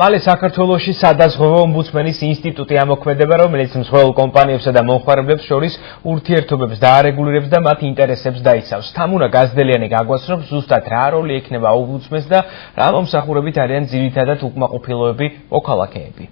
მალე საქართველოში სადაზღვევო ომბუდსმენის ინსტიტუტი ამოქმედება, რომელიც მსხვილ კომპანიებსა და მომხმარებლებს შორის ურთიერთობებს დაარეგულირებს და მათ ინტერესებს დაიცავს. თამუნა გაზდელიანი გაგვაცნობს ზუსტად რა როლი ექნება ომბუდსმენს და რა მომსახურებით არიან ძირითადად უკმაყოფილოები მოქალაქეები.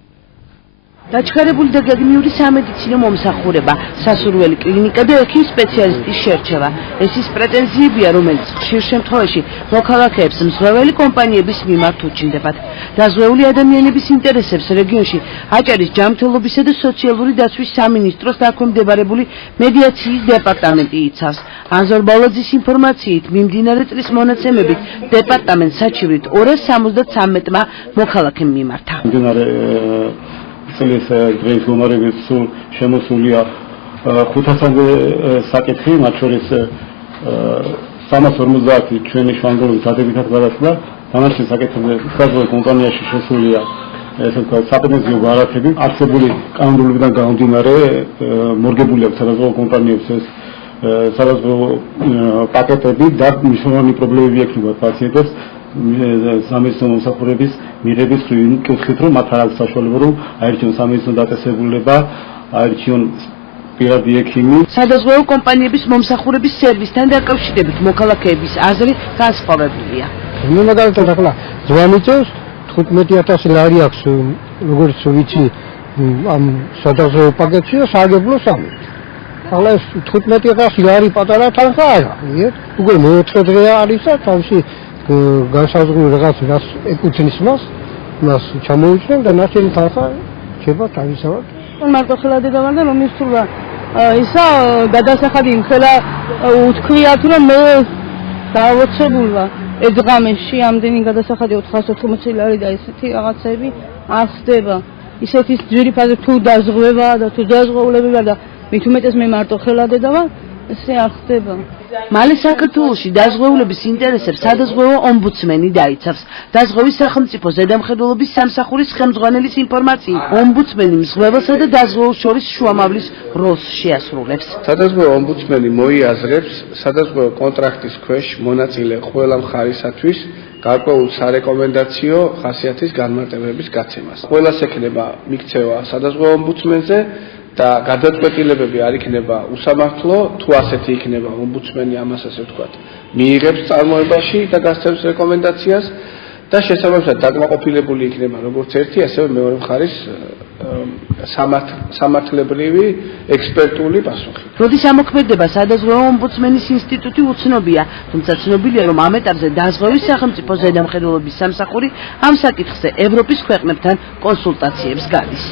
დაჩქარებული და გეგმიური სამედიცინო მომსახურება, სასურველი კლინიკა და ექიმ სპეციალისტის შერჩევა. ეს ის პრეტენზიებია, რომელიც ხშირ შემთხვევაში მოქალაქეებს მსხვერპლი კომპანიების მიმართ უჩნდებათ. დაზღვეული ადამიანების ინტერესებს რეგიონში აჭარის ჯანმრთელობისა და სოციალური დაცვის სამინისტროს დაქვემდებარებული მედიაციის დეპარტამენტი იცავს. ანზორ ბალაძის ინფორმაციით, მიმდინარე წლის მონაცემებით დეპარტამენტს საჩივრით 273-მა მოქალაქემ მიმართა. წლის დღის გომარებით სულ შემოსულია 500-მდე საკითხი, მათ შორის 350 ჩვენი შვანგრობის დადებითად გადასვლა, დამატებით საკითხებზე საზღვაო კომპანიაში შესულია ესე ვთქვათ საპრეზიდენტო გარანტიები, არსებული კანონმდებლობიდან გამომდინარე მორგებული აქვს საზღვაო კომპანიებს ეს საზღვაო პაკეტები და მნიშვნელოვანი პრობლემები ექნება პაციენტებს სამედიცინო მომსახურების მიღების კუთხით, რომ მათ არ აქვს საშუალება, რომ აირჩიონ სამედიცინო დაწესებულება, აირჩიონ პირადი ექიმი. სადაზღვევო კომპანიების მომსახურების სერვისთან დაკავშირებით მოქალაქეების აზრი განსხვავებულია. მაგალითად, ახლა ზვანიცოს 15000 ლარი აქვს, როგორც ვიცი, ამ სადაზღვევო პაკეტში და სააგებლო სამით. ახლა ეს 15000 ლარი პატარა თანხა არა, უკვე მეოთხე დღე არის და თავში განსაზღვრული რაღაც ეკუთვნის მას ჩამოუჩნენ და ნახევარი თანხა შეება თავისავად. მარტო ხელა დედავარდა რომ მისურვა ისა გადასახადი ხელა უთქვია თუ რომ მე დავოცებულა ეძღამეში ამდენი გადასახადი 480 ლარი და ესეთი რაღაცები არ ხდება. ისეთი ძვირფასი თუ დაზღვევა და თუ დაზღვეულებია და მით უმეტეს მე მარტო ხელა დედავარ ესე არ ხდება. მალე საქართველოში დაზღვეულების ინტერესებს სადაზღვევო ომბუდსმენი დაიცავს. დაზღვევის სახელმწიფო ზედამხედველობის სამსახურის ხელმძღვანელის ინფორმაციით, ომბუდსმენი მსხვერპლსა და დაზღვეულს შორის შუამავლის როლს შეასრულებს. სადაზღვევო ომბუდსმენი მოიაზრებს სადაზღვევო კონტრაქტის ქვეშ მონაწილე ყველა მხარისათვის გარკვეულ სარეკომენდაციო ხასიათის განმარტებების გაცემას. ყველას ექნება მიქცევა სადაზღვევო ომბუდსმენზე და გადაწყვეტილებები არ იქნება უსამართლო, თუ ასეთი იქნება ომბუდსმენი ამას ასე ვთქვათ, მიიღებს წარმოებაში და გასცემს რეკომენდაციას და შესაბამისად დაკმაყოფილებული იქნება როგორც ერთი, ასევე მეორე მხარის სამართლებრივი ექსპერტული პასუხი. როდის ამოქმედება სადაზღვევო ომბუდსმენის ინსტიტუტი უცნობია, თუმცა ცნობილია, რომ ამ ეტაპზე დაზღვევის სახელმწიფო ზედამხედველობის სამსახური ამ საკითხზე ევროპის ქვეყნებთან კონსულტაციებს გადის.